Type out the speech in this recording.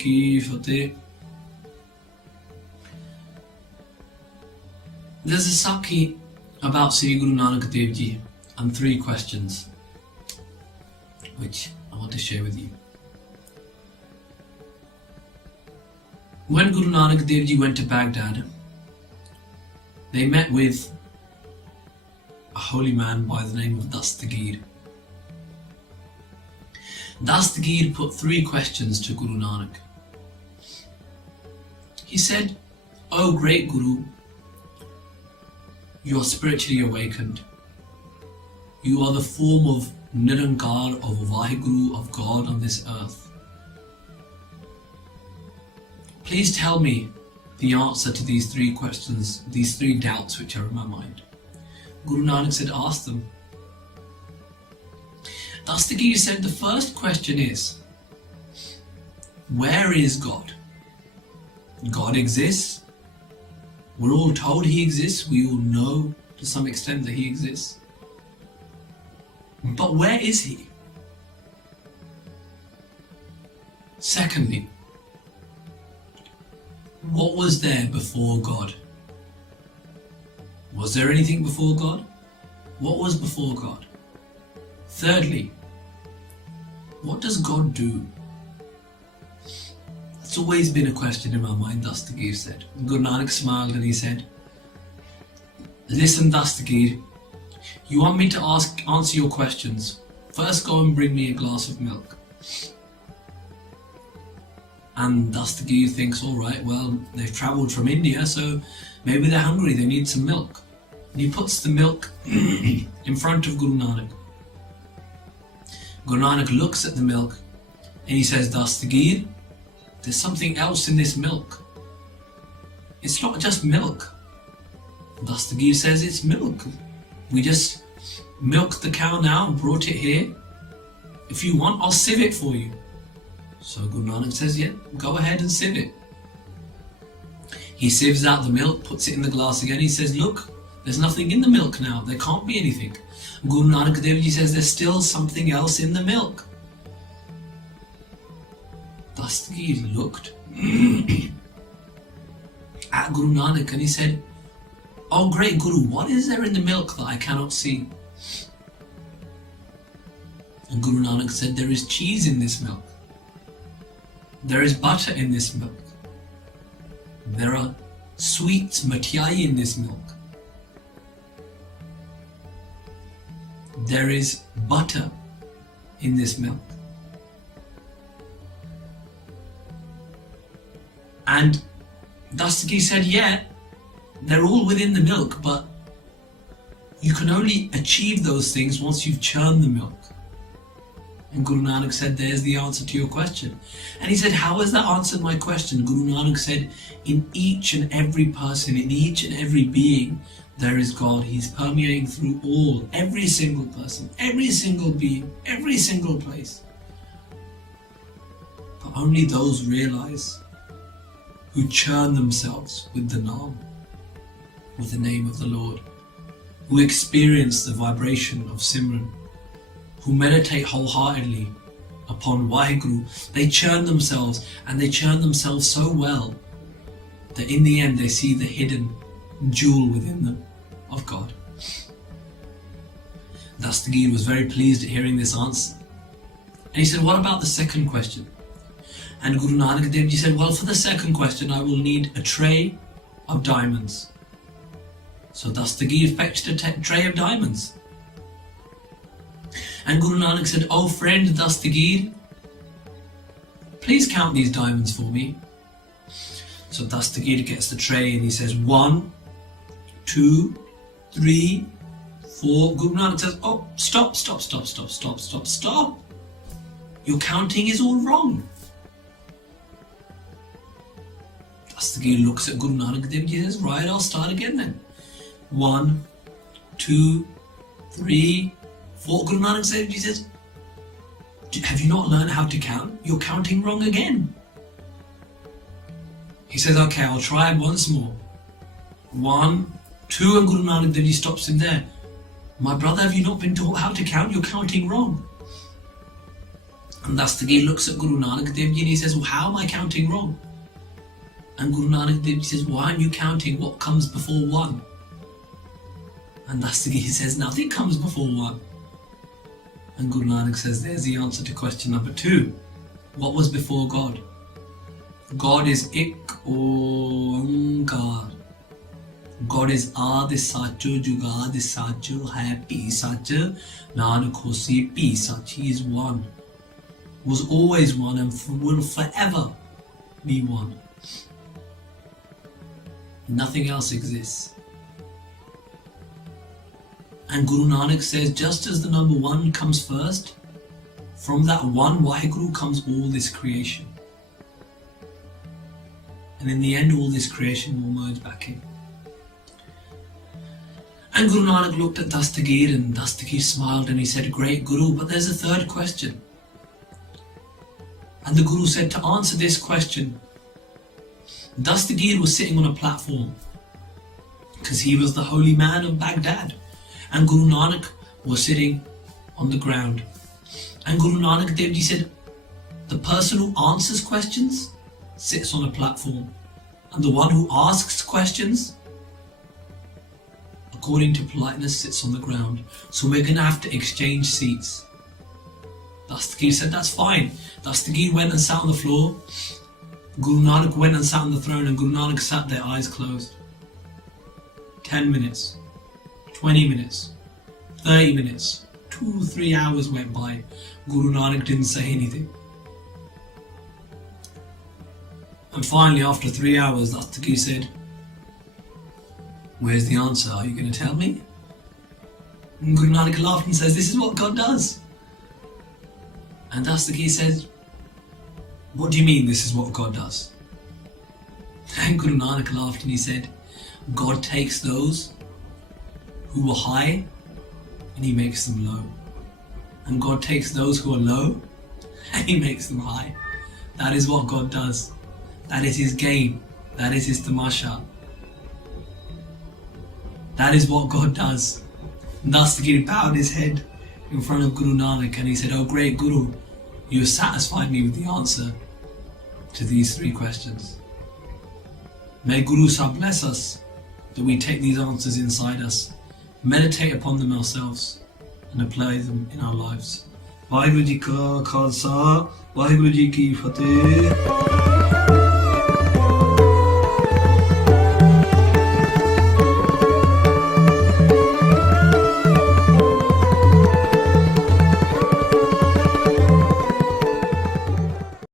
ki fateh. There's a Sakhi about Sri Guru Nanak Dev Ji and 3 questions which I want to share with you. When Guru Nanak Dev Ji went to Baghdad, they met with a holy man by the name of Dastagir. Dastagir put 3 questions to Guru Nanak. He said, "O great Guru, you are spiritually awakened. You are the form of Nirankar, of Vaheguru, of God on this earth. Please tell me the answer to these 3 questions, these 3 doubts which are in my mind." Guru Nanak said, "Ask them." Dastagir said, the first question is, where is God? God exists. We're all told he exists. We all know to some extent that he exists. But where is he? Secondly, what was there before God? Was there anything before God? What was before God? Thirdly, what does God do? It's always been a question in my mind, Dastagir said. Guru Nanak smiled and he said, "Listen, Dastagir, you want me to answer your questions. First go and bring me a glass of milk." And Dastagir thinks, alright, well, they've travelled from India, so maybe they're hungry, they need some milk. And he puts the milk in front of Guru Nanak. Guru Nanak looks at the milk and he says, "Dastagir, there's something else in this milk. It's not just milk." Dastagir says, "It's milk. We just milked the cow now and brought it here. If you want, I'll sieve it for you." So Guru Nanak says, "Yeah, go ahead and sieve it." He sieves out the milk, puts it in the glass again. He says, "Look, there's nothing in the milk now. There can't be anything." Guru Nanak Dev Ji says, "There's still something else in the milk." Dastagir looked at Guru Nanak and he said, "Oh great Guru, what is there in the milk that I cannot see?" And Guru Nanak said, "There is cheese in this milk. There is butter in this milk. There are sweets, mathiyai in this milk. There is butter in this milk." And Dastagir said, "Yeah, they're all within the milk, but you can only achieve those things once you've churned the milk." And Guru Nanak said, "There's the answer to your question." And he said, "How has that answered my question?" Guru Nanak said, "In each and every person, in each and every being, there is God. He's permeating through all, every single person, every single being, every single place. But only those realize who churn themselves with the Naam, with the name of the Lord, who experience the vibration of Simran, who meditate wholeheartedly upon Vaheguru. They churn themselves, and they churn themselves so well that in the end they see the hidden jewel within them of God." Dastagir was very pleased at hearing this answer. And he said, "What about the second question?" And Guru Nanak Dev Ji said, "Well, for the second question, I will need a tray of diamonds." So Dastagir fetched a tray of diamonds. And Guru Nanak said, "Oh friend Dastagir, please count these diamonds for me." So Dastagir gets the tray and he says, 1, 2, 3, 4. Guru Nanak says, "Oh, stop. Your counting is all wrong." Dastagir looks at Guru Nanak Dev Ji and says, "Right, I'll start again then. 1, 2, 3, 4. Guru Nanak Dev Ji says, "Have you not learned how to count? You're counting wrong again." He says, "Okay, I'll try once more. 1, 2, and Guru Nanak Dev Ji stops him there. "My brother, have you not been taught how to count? You're counting wrong." And Dastagir looks at Guru Nanak Dev Ji and he says, well, how am I counting wrong? And Guru Nanak Dev Ji says, why aren't you counting what comes before one? And Dastagir says, nothing comes before one. And Guru Nanak says, there's the answer to question number 2. What was before God? God is Ik Onkar. God is Adi Sacho, Jugad Sacho, Happy Sacho, Nanak Hosi Pi Sach. He is one. Was always one and will forever be one. Nothing else exists. And Guru Nanak says, just as the number 1 comes first, from that one Waheguru comes all this creation. And in the end, all this creation will merge back in. And Guru Nanak looked at Dastagir and Dastagir smiled and he said, great Guru, but there's a third question. And the Guru said, to answer this question, Dastagir was sitting on a platform because he was the holy man of Baghdad. And Guru Nanak was sitting on the ground. And Guru Nanak Dev Ji said, the person who answers questions sits on a platform. And the one who asks questions, according to politeness, sits on the ground. So we're going to have to exchange seats. Dastagir said, that's fine. Dastagir went and sat on the floor. Guru Nanak went and sat on the throne and Guru Nanak sat there, eyes closed. 10 minutes, 20 minutes, 30 minutes, 2-3 hours went by. Guru Nanak didn't say anything. And finally, after 3 hours, Dastagir said, where's the answer? Are you going to tell me? And Guru Nanak laughed and says, this is what God does. And Dastagir says, what do you mean this is what God does? And Guru Nanak laughed and he said, God takes those who are high and he makes them low. And God takes those who are low and he makes them high. That is what God does. That is his game. That is his tamasha. That is what God does. And Dastagir bowed his head in front of Guru Nanak and he said, oh great Guru, you have satisfied me with the answer to these 3 questions. May Guru Sahib bless us that we take these answers inside us, meditate upon them ourselves and apply them in our lives. Vaheguru Ji Ka Khalsa, Vaheguru Ji Ki Fateh.